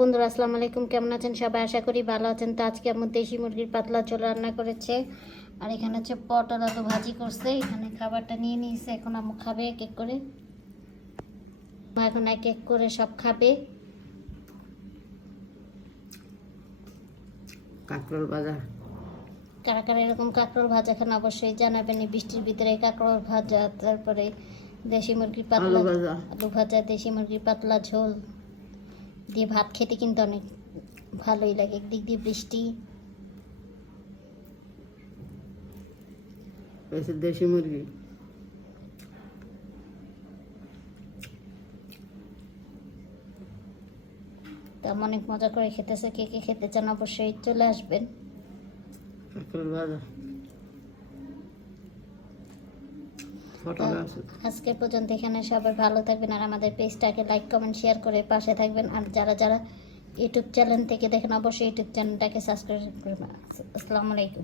বন্ধুরা আসসালামু আলাইকুম, কেমন আছেন সবাই? আশা করি ভালো আছেন। তো আজকে আমার দেশি মুরগির পাতলা ঝোল রান্না করেছে, আর এখানে হচ্ছে পটল আলু ভাজি করছে। এখানে খাবারটা নিয়ে নিয়েছে, এখন আম্মু খাবে এক এক করে। এখন এক এক করে সব খাবে। কাঁকরোল ভাজা, কারা কারা এরকম কাঁকরোল ভাজা খান অবশ্যই জানাবেন। এই বৃষ্টির ভিতরে কাঁকরোল ভাজা, তারপরে দেশি মুরগির পাতলা আলু ভাজা, দেশি মুরগির পাতলা ঝোল দিয়ে ভাত খেতে কিন্তু অনেক ভালোই লাগে। একদিক দিয়ে বৃষ্টি, দেশি মুরগি। তা অনেক মজা করে খেতেছে। কে কে খেতে চান অবশ্যই চলে আসবেন। কাঁকরোল ভাজা, আজকের পর্যন্ত এখানে সবাই ভালো থাকবেন, আর আমাদের পেজটাকে লাইক কমেন্ট শেয়ার করে পাশে থাকবেন। আর যারা যারা ইউটিউব চ্যানেল থেকে দেখেন অবশ্যই ইউটিউব চ্যানেলটাকে সাবস্ক্রাইব করবেন। আসসালামু আলাইকুম।